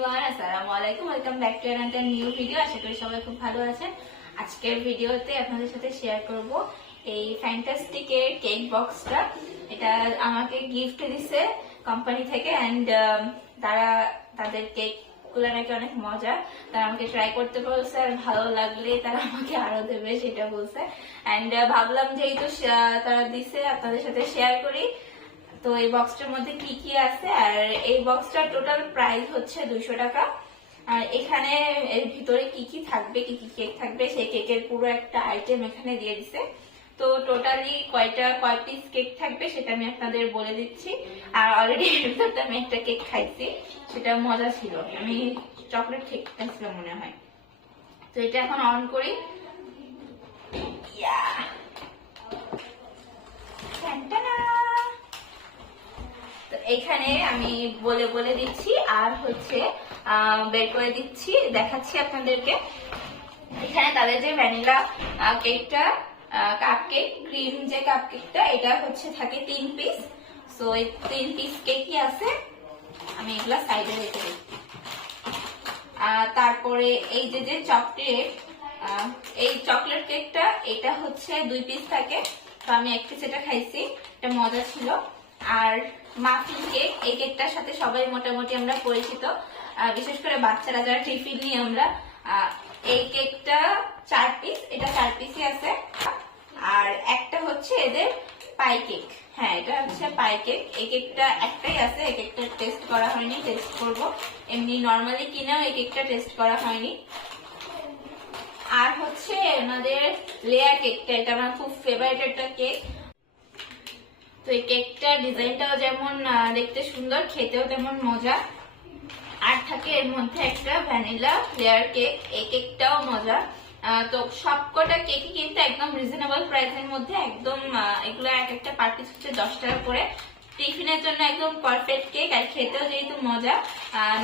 Everyone আসসালামু আলাইকুম welcome back to another new video আশা করি সবাই খুব ভালো আছেন। আজকের ভিডিওতে আপনাদের সাথে শেয়ার করব এই ফ্যান্টাস্টিকের কেক বক্সটা এটা আমাকে গিফট দিছে কোম্পানি থেকে অ্যান্ড তারা তাদের কেকগুলো নাকি অনেক মজা তারা আমাকে ট্রাই করতে বলছে, আর ভালো লাগলে তারা আমাকে আরও দেবে, সেটা বলছে। অ্যান্ড ভাবলাম যেহেতু সে- তারা দিছে, আপনাদের সাথে শেয়ার করি। তো এই বক্সটার মধ্যে কি কি আছে? আর এই বক্সটার টোটাল প্রাইস হচ্ছে দুইশো টাকা। আর এখানে এর ভিতরে কি কি থাকবে, কি কি কেক থাকবে, সেই কেকের পুরো একটা আইটেম এখানে দিয়ে দিছে। তো টোটালি কয়টা, কয় পিস কেক থাকবে সেটা আমি আপনাদের বলে দিচ্ছি। আর অলরেডি আমি একটা কেক খাইছি, সেটা মজা ছিল। আমি চকলেট কেক খাইছিলাম মনে হয়। তো এটা এখন অন করি। ইয়া টানটানা। তো এখানে আমি বলে বলে দিচ্ছি, আর হচ্ছে বের করে দিচ্ছি, দেখাচ্ছি আপনাদেরকে। এখানে তাদের যে ভ্যানিলা কেকটা কাপ কেক ক্রিম যে কাপ কেকটা এটা হচ্ছে থাকে তিন পিস সো এই তিন পিস কেকই আছে। আমি এগুলা সাইডে রেখে দিই তারপরে এই যে যে চকলেট এই চকলেট কেকটা এটা হচ্ছে দুই পিস থাকে। তো আমি এক পিস এটা খাইছি। এটা মজা ছিল। আর মাফিন কেক এই কেকটার সাথে সবাই মোটামুটি আমরা পরিচিত। বিশেষ করে বাচ্চারা, যারা টিফিন নিয়ে আমরা এই কেকটা চার পিস এটা চার পিসই আছে। আর একটা হচ্ছে এদের পাই কেক হ্যাঁ এটা হচ্ছে পাই কেক এই কেকটা একটাই আছে, এই কেকটা টেস্ট করা হয়নি টেস্ট করব। এমনি নর্মালি কিনেও এই কেকটা টেস্ট করা হয়নি। আর হচ্ছে আমাদের লেয়ার কেকটা এটা আমার খুব ফেভারিট একটা কেক এই কেকটার ডিজাইনটাও যেমন দেখতে সুন্দর, খেতেও তেমন মজা। আর থাকে এর মধ্যে একটা ভ্যানিলা ফ্লেয়ার কেক এই কেকটাও মজা। তো সবকটা কেকই কিন্তু একদম রিজনেবল প্রাইসের মধ্যে একদম এগুলো এক একটা পার্টি হচ্ছে দশ টাকা করে। টিফিনের জন্য একদম পারফেক্ট কেক আর খেতেও যেহেতু মজা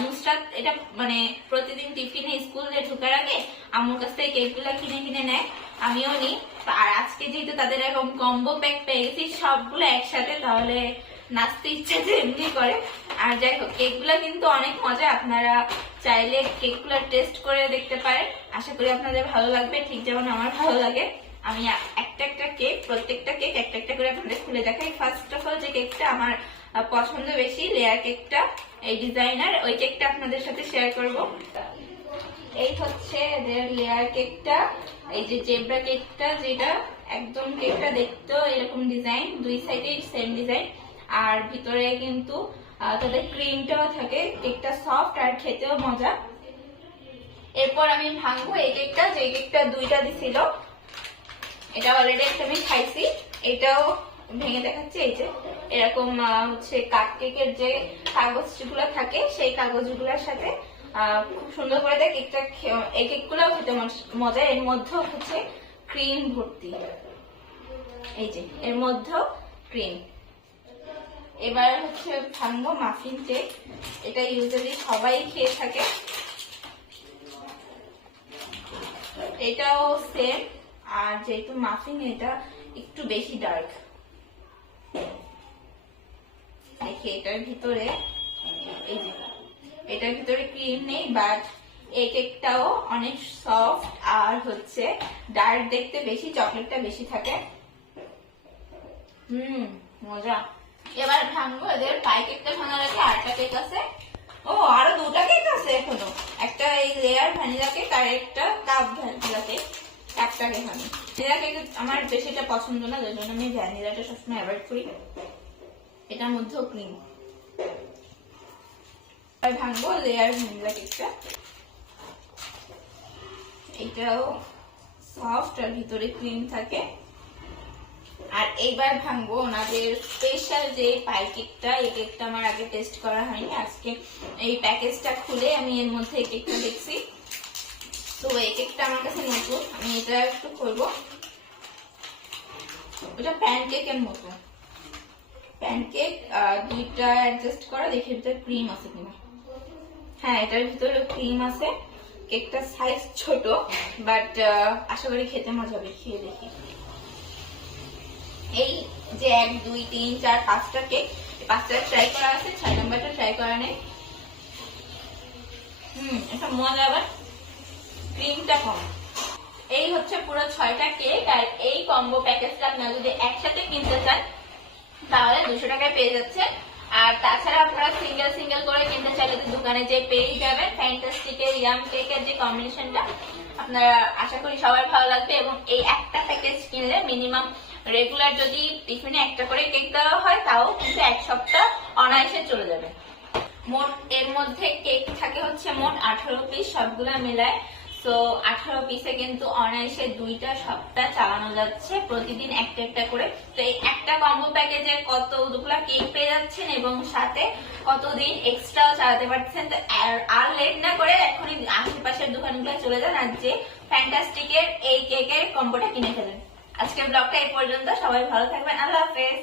নুসরাত এটা মানে প্রতিদিন টিফিনে স্কুলে ঢোকার আগে আমার কাছ থেকে কেকগুলো কিনে কিনে নেয়, আমিও নিই। আর আজকে যেহেতু তাদের এরকম কম্বো প্যাক পেয়ে গেছি, সবগুলো একসাথে তাহলে নাচতে ইচ্ছে যে এমনি করে। আর যাই হোক কেকগুলো কিন্তু অনেক মজা, আপনারা চাইলে কেকগুলো টেস্ট করে দেখতে পারেন। আশা করি আপনাদের ভালো লাগবে, ঠিক যেমন আমার ভালো লাগে। আমি একটা একটা কেক প্রত্যেকটা কেক একটা একটা করে আপনাদের খুলে দেখাই। ফার্স্ট অফ অল যে কেকটা আমার পছন্দ বেশি লেয়ার কেকটা এই ডিজাইনার ওই কেকটা আপনাদের সাথে শেয়ার করব। এই হচ্ছে এদের লেয়ার কেকটা এই যে জেব্রা কেকটা যেটা একদম কেকটা দেখতেও এরকম ডিজাইন দুই সাইডে সেম ডিজাইন আর ভিতরে কিন্তু তাদের ক্রিমটাও থাকে কেকটা সফট আর খেতেও মজা। এরপর আমি ভাঙবো এই কেকটা যে কেকটা দুইটা দিছিল। এটা অলরেডি একটা আমি খাইছি। এটাও ভেঙে দেখাচ্ছি এই যে। এরকম হচ্ছে কাপ কেকের যে কাগজগুলো থাকে, সেই কাগজগুলোর সাথে খুব সুন্দর করে দেয় কেকটা এই কেকগুলোও খেতে মজা এর মধ্যেও হচ্ছে ক্রিম ভর্তি। এই যে, এর মধ্যেও ক্রিম এবার হচ্ছে ভাঙবো মাফিন কেক এটা ইউজুয়ালি সবাই খেয়ে থাকে। এটাও সেম আর যেহেতু মাফিন এটা একটু বেশি ডার্ক দেখি, এটার ভিতরে, এই যে, এটার ভিতরে ক্রিম নেই বাট এই কেকটাও অনেক সফট আর হচ্ছে ডার্ক দেখতে বেশি চকলেটটা বেশি থাকে। হুম, মজা। এবার ভাঙবো এদের পাই কেকটা ভাঙার আগে আটটা কেক আছে। ও, আরও দুটা কেক আছে এখনও। একটা এই লেয়ার ভ্যানিলা কেক আর একটা কাপ আমি ভ্যানিলা কেক আমার বেশিটা পছন্দ না, যার জন্য আমি ভ্যানিলাটা সবসময় অ্যাভয়েড করি। এটার মধ্যেও ক্রিম ভাঙবো লেয়ার ভ্যানিলা কেকটা এটাও সফট আর ভিতরে ক্রিম থাকে। আর এইবার ভাঙবো ওনাদের স্পেশাল যে পাই কেকটা এই কেকটা আমার আগে টেস্ট করা হয়নি। আজকে এই প্যাকেজটা খুলে আমি এর মধ্যে এই কেকটা দেখছি। তো এই কেকটা আমার কাছে নতুন আমি এটা একটু করব। ওটা প্যানকেকের মতো। প্যানকেক দুইটা অ্যাডজাস্ট করা, দেখি ভিতরে ক্রিম আছে কিনা। হ্যাঁ এটার ভিতরে ক্রিম আছে। কেকটার সাইজ ছোট বাট আশা করি খেতে মজা হবে। খেয়ে দেখি। এই যে এক, দুই, তিন, চার, পাঁচটা কেক পাঁচটা ট্রাই করা আছে, ছয় নম্বরটা ট্রাই করা নেই। মজা আবার ক্রিমটা কম। এই হচ্ছে পুরো ছয়টা কেক আর এই কম্বো প্যাকেজটা আপনারা যদি একসাথে কিনতে চান, তাহলে দুশো টাকায় পেয়ে যাচ্ছে। আর তাছাড়া আপনারা সিঙ্গেল সিঙ্গেল করে কিনতে চাইলে দোকানে যে পেয়ে যাবেন। ফ্যান্টাস্টিকের ইয়াম কেকের যে কম্বিনেশনটা আপনারা আশা করি সবার ভালো লাগবে। এবং এই একটা প্যাকেজ কিনলে মিনিমাম রেগুলার যদি টিফিনে একটা করে কেক দেওয়া হয়, তাও কিন্তু এক সপ্তাহ অনায়াসে চলে যাবে। মোট এর মধ্যে কেক থাকে হচ্ছে মোট আঠারো পিস সবগুলা মিলায় তো আঠারো পিসে কিন্তু অনায়াসে দুইটা সপ্তাহ চালানো যাচ্ছে, প্রতিদিন একটা একটা করে। তো এই একটা কম্বো প্যাকেজে কতগুলা কেক পেয়ে যাচ্ছেন এবং সাথে কতদিন এক্সট্রাও চালাতে পারছেন, তো আর- আর লেট না করে এখনই আশেপাশের দোকানগুলো চলে যান আর যে ফ্যান্টাস্টিকের এই কেকের কম্বোটা কিনে ফেলেন। আজকের ব্লগটা এই পর্যন্ত, সবাই ভালো থাকবেন, আল্লাহ হাফেজ।